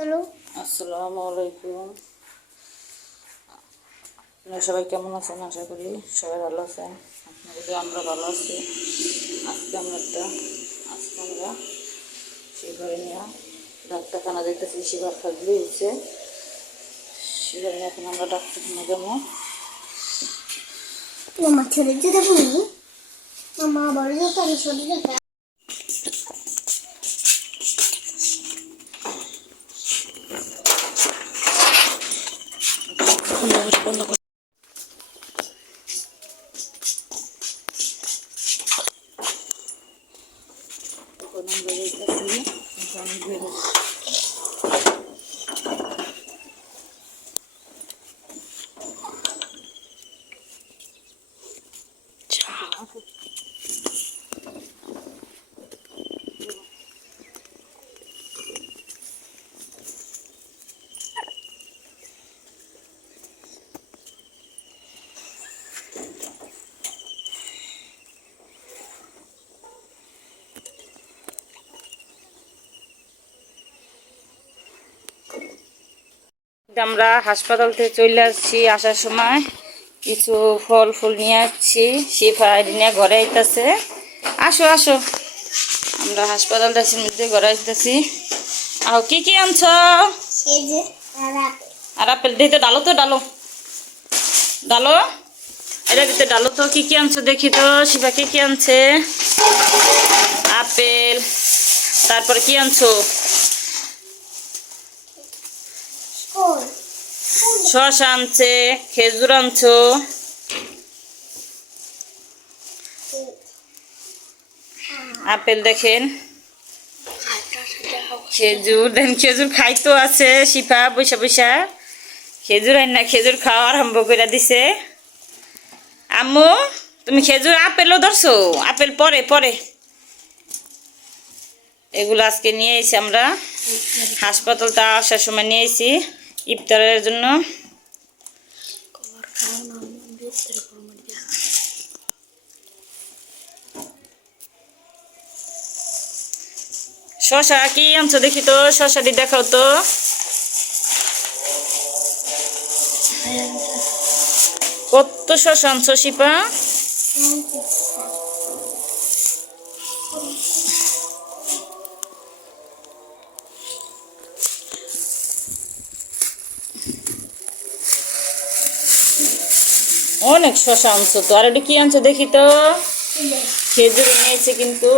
চলো। আসসালামু আলাইকুম। আপনারা সবাই কেমন আছেন? আশা করি সবাই ভালো আছেন। আপনাদের আমরা ভালো আছি। আজকে আমরা শিবারে নিয়ে ডাক্তারখানা যেতেছি। শিবার খাদ্য হয়েছে, শিবারে নিয়ে এখন আমরা ডাক্তারখানা যাবো। মামা ছেড়ে যেতে বলি, মামা বড় যেতে আমি ছোট যেতে। আমরা হাসপাতাল থেকে চলে আসছি। আসার সময় কিছু ফল ফুল নিয়ে আসছি। শিফা নিয়ে ঘরে আইতেছে। আসো আসো, আমরা হাসপাতালটার মধ্যে ঘরে আসতেছি। আও কি কি আনছ? আর আপেল দিতে ডালো, তো ডালো ডালো, এটা দিতে ডালো তো। কি কি আনছো দেখি তো শিফা, কি কি আনছে? আপেল, তারপরে কি আনছো? শসা আনছে, খেজুর আনছো, আপেল দেখেন, খেজুর দেন। খেজুর খাইতো আছে শিফা বৈশা বৈশা। খেজুর আইন না, খেজুর খাওয়া আরম্ভ করে দিছে। আম্মু তুমি খেজুর আপেলও ধরছো? আপেল পরে পরে এগুলো আজকে নিয়ে এসেছি আমরা হাসপাতালটা আসার সময় নিয়ে এসেছি ইফতারের জন্য। শসা কি আনছো দেখি তো, শসাটি দেখাও তো। কত শসা আনছো শিপা? অনেক শসা আনছো তো। আর এটা কি আনছো দেখি তো। খেজুর নিয়েছে কিন্তু।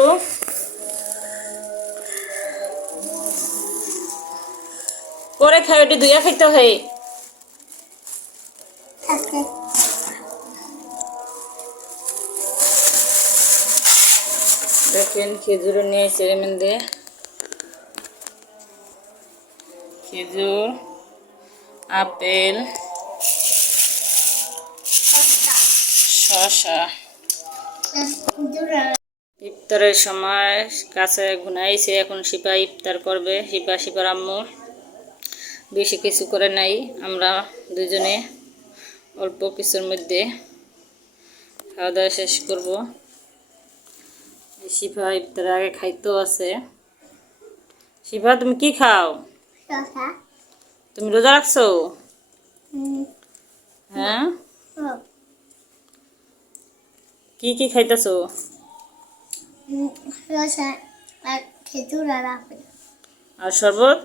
পরে খাই, ওটি দুইয়া খাইতে হয়। দেখেন খেজুর নিয়েছে এর মধ্যে। খেজুর, আপেল, শসা। ইফতারের সময় কাছে ঘুনাইছে। এখন শিপা ইফতার করবে। শিপার আম্মু বেশি কিছু করে নাই। আমরা দুজনে অল্প কিছুর মধ্যে খাওয়া দাওয়া শেষ করব। শিফা ইফতার আগে খাইতো আছে। শিফা তুমি কি খাও? তুমি রোজা রাখছো? হ্যাঁ, কি কি খাইতেছো? খেজুর আর আপেল আর শরবত?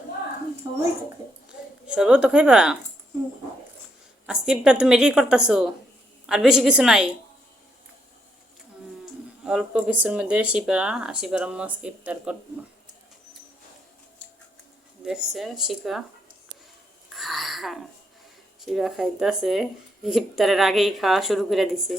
শরবত তো খাইবা আজকে। ইফতার তুমি রেডি করতেছো, আর বেশি কিছু নাই। অল্প কিছুর মধ্যে শিফার আম্মু আজকে ইফতার করবো। দেখছেন শিফা খাইতেছে। ইফতারের আগেই খাওয়া শুরু করে দিছে।